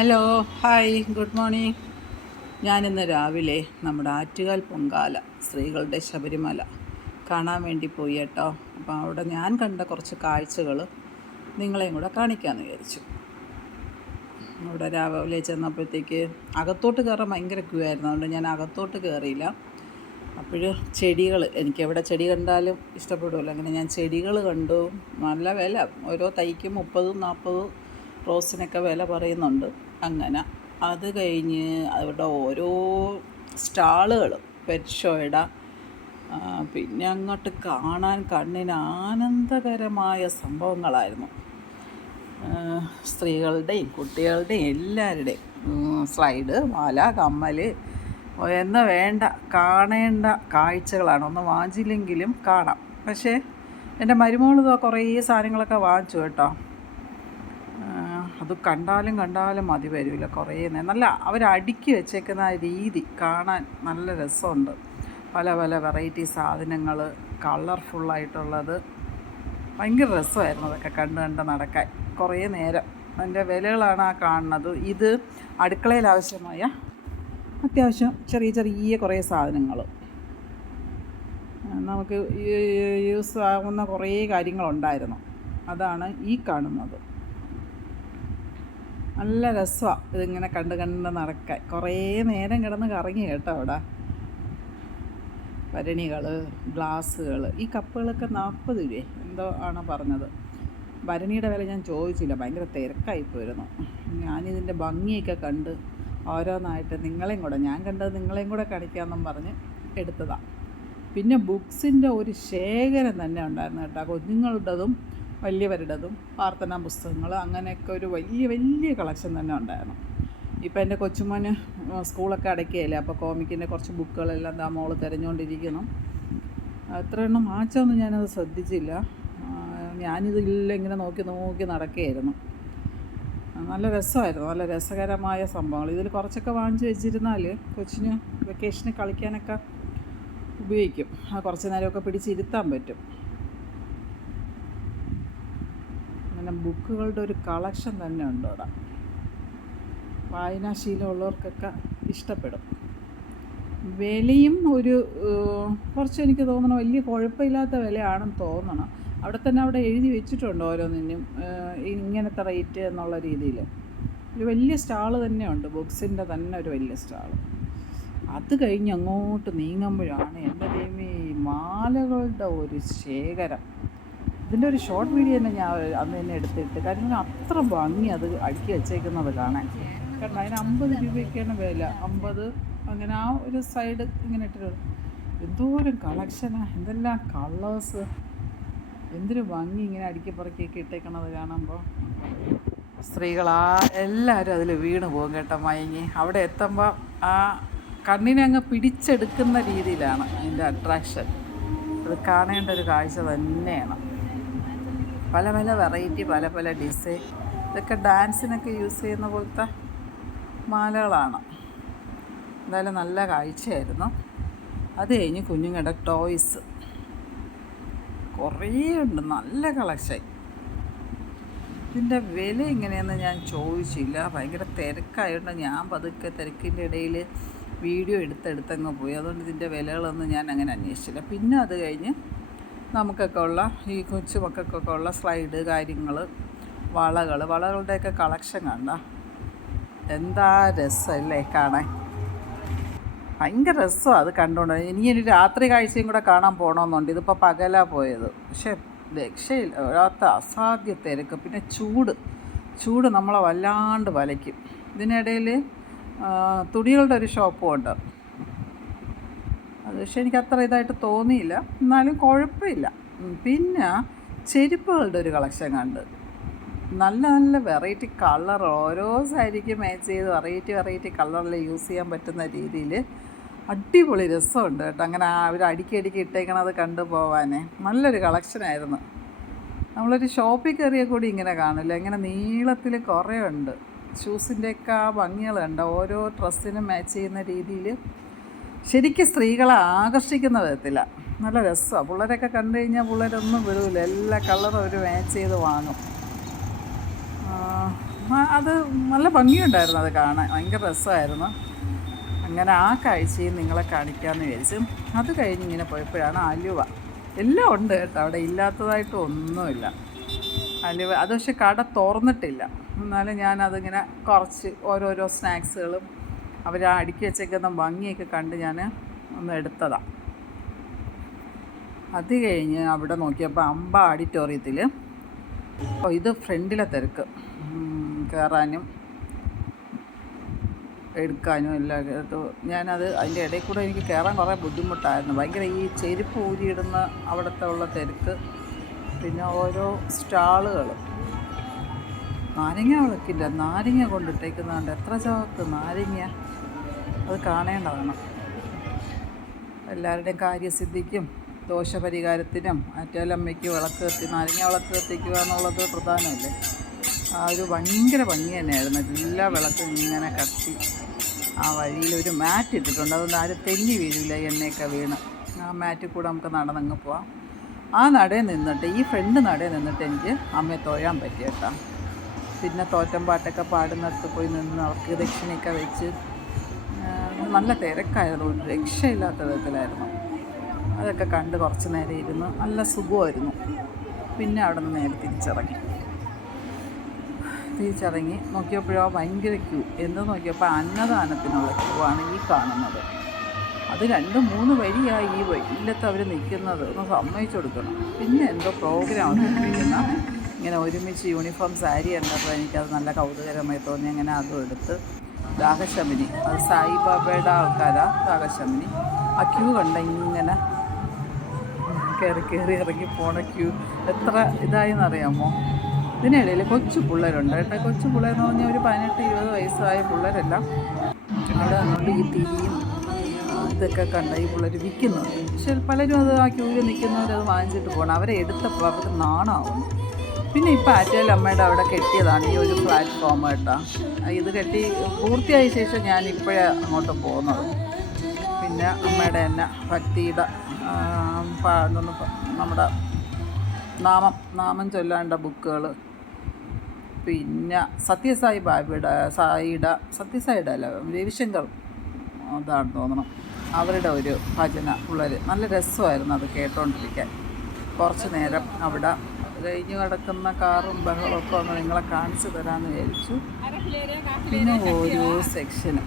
Hello, hi, good morning. ഞാനിന്ന് രാവിലെ നമ്മുടെ ആറ്റുകാൽ പൊങ്കാല സ്ത്രീകളുടെ ശബരിമല കാണാൻ വേണ്ടി പോയി കേട്ടോ. അപ്പോൾ അവിടെ ഞാൻ കണ്ട കുറച്ച് കാഴ്ചകൾ നിങ്ങളെയും കൂടെ കാണിക്കാമെന്ന് വിചാരിച്ചു. അവിടെ രാവിലെ ചെന്നപ്പോഴത്തേക്ക് അകത്തോട്ട് കയറാൻ ഭയങ്കര ക്യൂ ആയിരുന്നു, അതുകൊണ്ട് ഞാൻ അകത്തോട്ട് കയറിയില്ല. അപ്പോൾ ചെടികൾ, എനിക്ക് എവിടെ ചെടി കണ്ടാലും ഇഷ്ടപ്പെടുമല്ലോ, അങ്ങനെ ഞാൻ ചെടികൾ കണ്ടു. നല്ല വില, ഓരോ തൈക്ക് 30-40 റോസിനൊക്കെ വില പറയുന്നുണ്ട്. അങ്ങനെ അത് കഴിഞ്ഞ് അവിടെ ഓരോ സ്റ്റാളുകൾ, പെറ്റ് ഷോയുടെ, പിന്നെ അങ്ങോട്ട് കാണാൻ കണ്ണിന് ആനന്ദകരമായ സംഭവങ്ങളായിരുന്നു. സ്ത്രീകളുടെയും കുട്ടികളുടെയും എല്ലാവരുടെയും സ്ലൈഡ്, മാല, കമ്മൽ എന്ന് വേണ്ട കാണേണ്ട കാഴ്ചകളാണ്. ഒന്നും വാങ്ങിച്ചില്ലെങ്കിലും കാണാം. പക്ഷേ എൻ്റെ മരുമോളിതോ കുറേ സാധനങ്ങളൊക്കെ വാങ്ങിച്ചു കേട്ടോ. അത് കണ്ടാലും മതി വരില്ല. കുറേ നല്ല അവരടുക്കി വെച്ചേക്കുന്ന രീതി കാണാൻ നല്ല രസമുണ്ട്. പല വെറൈറ്റി സാധനങ്ങൾ, കളർഫുള്ളായിട്ടുള്ളത്, ഭയങ്കര രസമായിരുന്നു അതൊക്കെ കണ്ട് നടക്കാൻ കുറേ നേരം. അതിൻ്റെ വിലകളാണ് ആ കാണുന്നത്. ഇത് അടുക്കളയിൽ ആവശ്യമായ അത്യാവശ്യം ചെറിയ കുറേ സാധനങ്ങൾ, നമുക്ക് യൂസ് ആകുന്ന കുറേ കാര്യങ്ങളുണ്ടായിരുന്നു. അതാണ് ഈ കാണുന്നത്. നല്ല രസമാണ് ഇതിങ്ങനെ കണ്ട് നടക്കാൻ. കുറേ നേരം കിടന്ന് കറങ്ങി കേട്ടോ അവിടെ. ഭരണികൾ, ഗ്ലാസ്സുകൾ, ഈ കപ്പുകളൊക്കെ 40 രൂപയെ എന്തോ ആണ് പറഞ്ഞത്. ഭരണിയുടെ വില ഞാൻ ചോദിച്ചില്ല, ഭയങ്കര തിരക്കായിപ്പോയിരുന്നു. ഞാനിതിൻ്റെ ഭംഗിയൊക്കെ കണ്ട് ഓരോന്നായിട്ട് ഞാൻ കണ്ടത് നിങ്ങളെയും കൂടെ കാണിക്കാമെന്നും പറഞ്ഞ് എടുത്തതാണ്. പിന്നെ ബുക്സിൻ്റെ ഒരു ശേഖരം തന്നെ ഉണ്ടായിരുന്നു കേട്ടോ. കുഞ്ഞുങ്ങളുടേതും വലിയവരുടേതും പ്രാർത്ഥനാ പുസ്തകങ്ങൾ, അങ്ങനെയൊക്കെ ഒരു വലിയ കളക്ഷൻ തന്നെ ഉണ്ടായിരുന്നു. ഇപ്പോൾ എൻ്റെ കൊച്ചുമോന് സ്കൂളൊക്കെ അടയ്ക്കുകയല്ലേ, അപ്പോൾ കോമിക്കിൻ്റെ കുറച്ച് ബുക്കുകളെല്ലാം മോള് തിരഞ്ഞുകൊണ്ടിരിക്കുന്നു. എത്ര എണ്ണം മാച്ചൊന്നും ഞാനത് ശ്രദ്ധിച്ചില്ല. ഞാനിതില്ല ഇങ്ങനെ നോക്കി നടക്കുകയായിരുന്നു. നല്ല രസമായിരുന്നു, നല്ല രസകരമായ സംഭവങ്ങൾ. ഇതിൽ കുറച്ചൊക്കെ വാങ്ങിച്ച് വെച്ചിരുന്നാൽ കൊച്ചിന് വെക്കേഷന് കളിക്കാനൊക്കെ ഉപയോഗിക്കും. കുറച്ച് നേരമൊക്കെ പിടിച്ചിരുത്താൻ പറ്റും. അങ്ങനെ ബുക്കുകളുടെ ഒരു കളക്ഷൻ തന്നെ ഉണ്ട് അവിടെ. വായനാശീലമുള്ളവർക്കൊക്കെ ഇഷ്ടപ്പെടും. വിലയും ഒരു കുറച്ച് എനിക്ക് തോന്നണം വലിയ കുഴപ്പമില്ലാത്ത വിലയാണെന്ന് തോന്നണം. അവിടെ എഴുതി വെച്ചിട്ടുണ്ട് ഓരോന്നിനും ഇങ്ങനത്തെ റേറ്റ് എന്നുള്ള രീതിയിൽ. ഒരു വലിയ സ്റ്റാള് തന്നെയുണ്ട്, ബുക്സിൻ്റെ തന്നെ ഒരു വലിയ സ്റ്റാള്. അത് കഴിഞ്ഞ് അങ്ങോട്ട് നീങ്ങുമ്പോഴാണ് എൻ്റെ ദൈവമേ മാലകളുടെ ഒരു ശേഖരം. ഇതിൻ്റെ ഒരു ഷോർട്ട് വീഡിയോ തന്നെ ഞാൻ അന്ന് തന്നെ എടുത്തിട്ട്, കാരണം അത്ര ഭംഗി അത് അടുക്കി വെച്ചേക്കുന്നത് കാണാൻ. കാരണം അതിന് 50 രൂപയൊക്കെയാണ് വില. 50, അങ്ങനെ ആ ഒരു സൈഡ് ഇങ്ങനെ ഇട്ടിട്ട് എന്തോരം കളക്ഷനാണ്, എന്തെല്ലാം കളേഴ്സ്, എന്തൊരു ഭംഗി ഇങ്ങനെ അടുക്കി പറക്കിയൊക്കെ ഇട്ടേക്കണത് കാണുമ്പോൾ. എല്ലാവരും അതിൽ വീണ് പോകും കേട്ടോ, മയങ്ങി. അവിടെ എത്തുമ്പോൾ ആ കണ്ണിനെ അങ്ങ് പിടിച്ചെടുക്കുന്ന രീതിയിലാണ് അതിൻ്റെ അട്രാക്ഷൻ. അത് കാണേണ്ട ഒരു കാഴ്ച തന്നെയാണ്. പല വെറൈറ്റി, പല ഡിസൈൻ. ഇതൊക്കെ ഡാൻസിനൊക്കെ യൂസ് ചെയ്യുന്ന പോലത്തെ മാലകളാണ്. എന്തായാലും നല്ല കാഴ്ചയായിരുന്നു. അത് കഴിഞ്ഞ് കുഞ്ഞുങ്ങളുടെ ടോയ്സ് കുറേ ഉണ്ട്, നല്ല കളക്ഷൻ. ഇതിൻ്റെ വില എങ്ങനെയാണെന്ന് ഞാൻ ചോദിച്ചില്ല, ഭയങ്കര തിരക്കായതുകൊണ്ട് ഞാൻ പതുക്കെ തിരക്കിൻ്റെ ഇടയിൽ വീഡിയോ എടുത്തങ്ങ് പോയി. അതുകൊണ്ട് ഇതിൻ്റെ വിലകളൊന്നും ഞാൻ അങ്ങനെ അന്വേഷിച്ചില്ല. പിന്നെ അത് കഴിഞ്ഞ് നമുക്കൊക്കെ ഉള്ള ഈ കൊച്ചു മക്കൾക്കൊക്കെ ഉള്ള സ്ലൈഡ് കാര്യങ്ങൾ, വളകളുടെയൊക്കെ കളക്ഷൻ കണ്ട എന്താ രസമല്ലേ കാണാൻ. ഭയങ്കര രസമാണ് അത് കണ്ടുകൊണ്ട്. ഇനിയൊരു രാത്രി കാഴ്ചയും കൂടെ കാണാൻ പോകണമെന്നുണ്ട്. ഇതിപ്പോൾ പകലാണ് പോയത്, പക്ഷേ രക്ഷയില്ല, ഒരാത്ത അസാധ്യ തിരക്ക്. പിന്നെ ചൂട് നമ്മളെ വല്ലാണ്ട് വലയ്ക്കും. ഇതിനിടയിൽ തുണികളുടെ ഒരു ഷോപ്പും ഉണ്ട്. അത് പക്ഷേ എനിക്ക് അത്ര ഇതായിട്ട് തോന്നിയില്ല, എന്നാലും കുഴപ്പമില്ല. പിന്നെ ചെരുപ്പുകളുടെ ഒരു കളക്ഷൻ കണ്ട്. നല്ല വെറൈറ്റി കളർ, ഓരോ സാരിക്ക് മാച്ച് ചെയ്ത് വെറൈറ്റി കളറിൽ യൂസ് ചെയ്യാൻ പറ്റുന്ന രീതിയിൽ അടിപൊളി രസമുണ്ട് കേട്ടോ. അങ്ങനെ അവർ അടുക്കി ഇട്ടേക്കണത് കണ്ടു പോവാനേ നല്ലൊരു കളക്ഷനായിരുന്നു. നമ്മളൊരു ഷോപ്പിൽ കയറിയാൽ കൂടി ഇങ്ങനെ കാണില്ല, ഇങ്ങനെ നീളത്തിൽ കുറേ ഉണ്ട്. ഷൂസിൻ്റെയൊക്കെ ആ ഭംഗികളുണ്ട്, ഓരോ ഡ്രസ്സിനും മാച്ച് ചെയ്യുന്ന രീതിയിൽ. ശരിക്കും സ്ത്രീകളെ ആകർഷിക്കുന്ന വിധത്തിലാണ്. നല്ല രസമാണ്. പിള്ളേരൊക്കെ കണ്ടു കഴിഞ്ഞാൽ പിള്ളേരൊന്നും വിടില്ല, എല്ലാ കളറും അവർ മാച്ച് ചെയ്ത് വാങ്ങും. അത് നല്ല ഭംഗിയുണ്ടായിരുന്നു, അത് കാണാൻ ഭയങ്കര രസമായിരുന്നു. അങ്ങനെ ആ കാഴ്ചയും നിങ്ങളെ കാണിക്കാമെന്ന് വിചാരിച്ചു. അത് കഴിഞ്ഞ് ഇങ്ങനെ പോയപ്പോഴാണ് അലുവ എല്ലാം ഉണ്ട് കേട്ടോ, അവിടെ ഇല്ലാത്തതായിട്ട് ഒന്നുമില്ല. അലുവ അത് പക്ഷേ കട തുറന്നിട്ടില്ല. എന്നാലും ഞാനതിങ്ങനെ കുറച്ച് ഓരോരോ സ്നാക്സുകളും അവർ അടുക്കി വെച്ചേക്കുന്ന ഭംഗിയൊക്കെ കണ്ട് ഞാൻ ഒന്ന് എടുത്തതാണ്. അത് കഴിഞ്ഞ് അവിടെ നോക്കിയപ്പോൾ അമ്പ ഓഡിറ്റോറിയത്തിൽ ഇത് ഫ്രണ്ടിലെ തിരക്ക്, കയറാനും എടുക്കാനും എല്ലാം. ഞാനത് അതിൻ്റെ ഇടയിൽ കൂടെ എനിക്ക് കയറാൻ കുറേ ബുദ്ധിമുട്ടായിരുന്നു. ഭയങ്കര ഈ ചെരുപ്പ് ഊരിയിടുന്ന അവിടുത്തെ ഉള്ള തിരക്ക്, പിന്നെ ഓരോ സ്റ്റാളുകൾ. നാരങ്ങ വിളക്കില്ല, നാരങ്ങ കൊണ്ടിട്ടേക്കുന്നുണ്ട്. എത്ര ചാക്ക് നാരങ്ങ, അത് കാണേണ്ടതാണ്. എല്ലാവരുടെയും കാര്യസിദ്ധിക്കും ദോഷപരിഹാരത്തിനും ആറ്റേലമ്മയ്ക്ക് വിളക്ക് കത്തി, നാരങ്ങ വിളക്ക് കത്തിക്കുക എന്നുള്ളത് പ്രധാനമല്ലേ. ആ ഒരു ഭയങ്കര ഭംഗി തന്നെയായിരുന്നു. എല്ലാ വിളക്കും ഇങ്ങനെ കത്തി. ആ വഴിയിൽ ഒരു മാറ്റ് ഇട്ടിട്ടുണ്ട്, അതുകൊണ്ട് ആരും തെന്നി വീഴില്ല, എണ്ണയൊക്കെ വീണ്. ആ മാറ്റിൽ കൂടെ നമുക്ക് നടന്നങ്ങ് പോവാം. ആ നടയിൽ നിന്നിട്ട്, ഈ ഫ്രണ്ട് നടയിൽ നിന്നിട്ട് എനിക്ക് അമ്മയെ തൊഴാൻ പറ്റി കേട്ടോ. പിന്നെ തോറ്റം പാട്ടൊക്കെ പാടുന്നിടത്ത് പോയി നിന്ന് അവർക്ക് ദക്ഷിണയൊക്കെ വെച്ച് നല്ല തിരക്കായിരുന്നു, ഒരു രക്ഷയില്ലാത്ത വിധത്തിലായിരുന്നു. അതൊക്കെ കണ്ട് കുറച്ച് നേരം ഇരുന്ന് നല്ല സുഖമായിരുന്നു. പിന്നെ അവിടെ നിന്ന് നേരെ തിരിച്ചിറങ്ങി നോക്കിയപ്പോഴോ ഭയങ്കര ക്യൂ. എന്ത് നോക്കിയപ്പോൾ അന്നദാനത്തിനുള്ള ക്യൂ ആണ് ഈ കാണുന്നത്. അത് 2-3 വരിയായി ഈ വെയിലത്ത് അവർ നിൽക്കുന്നത്, ഒന്ന് സമ്മതിച്ചു കൊടുക്കണം. പിന്നെ എന്തോ പ്രോഗ്രാം ഇരിക്കുന്ന ഇങ്ങനെ ഒരുമിച്ച് യൂണിഫോം സാരി കണ്ടപ്പോൾ എനിക്കത് നല്ല കൗതുകരമായി തോന്നി. അങ്ങനെ അതും എടുത്ത് ദാഹശമിനി, അത് സായിബാബയുടെ ആൾക്കാരാണ് ദാഹശമിനി. ആ ക്യൂ കണ്ട ഇങ്ങനെ കയറി ഇറങ്ങി പോണ ക്യൂ എത്ര ഇതായെന്നറിയാമോ. ഇതിനിടയിൽ കൊച്ചു പിള്ളേരുണ്ട് കേട്ടോ. കൊച്ചു പിള്ളേരെന്ന് പറഞ്ഞാൽ ഒരു 18-20 വയസ്സായ പിള്ളേരെല്ലാം അവിടെ നിന്നുകൊണ്ട് ഈ തീയും ഇതൊക്കെ കണ്ട ഈ പിള്ളേർ വിൽക്കുന്നുണ്ട്. പക്ഷെ പലരും അത് ആ ക്യൂവിൽ നിൽക്കുന്നവരത് വാങ്ങിച്ചിട്ട് പോകണം. അവരെ എടുത്തപ്പോൾ അവർക്ക് നാണമാവുന്നു. പിന്നെ ഇപ്പോൾ ആറ്റേലമ്മയുടെ അവിടെ കെട്ടിയതാണ് ഈ ഒരു പ്ലാറ്റ്ഫോം കേട്ടോ. ഇത് കെട്ടി പൂർത്തിയായ ശേഷം ഞാനിപ്പോഴേ അങ്ങോട്ട് പോകുന്നത്. പിന്നെ അമ്മയുടെ തന്നെ ഭക്തിയുടെ നമ്മുടെ നാമം ചൊല്ലേണ്ട ബുക്കുകൾ, പിന്നെ സത്യസായി ബാബയുടെ സത്യസായിയുടെ അല്ല, രവിശങ്കർ അതാണെന്ന് തോന്നണം, അവരുടെ ഒരു ഭജന പിള്ളേർ നല്ല രസമായിരുന്നു അത് കേട്ടോണ്ടിരിക്കാൻ. കുറച്ച് നേരം അവിടെ കഴിഞ്ഞ് കിടക്കുന്ന കാറും ബഹളമൊക്കെ ഒന്ന് നിങ്ങളെ കാണിച്ചു തരാമെന്ന് വിചാരിച്ചു. പിന്നെ ഓരോ സെക്ഷനും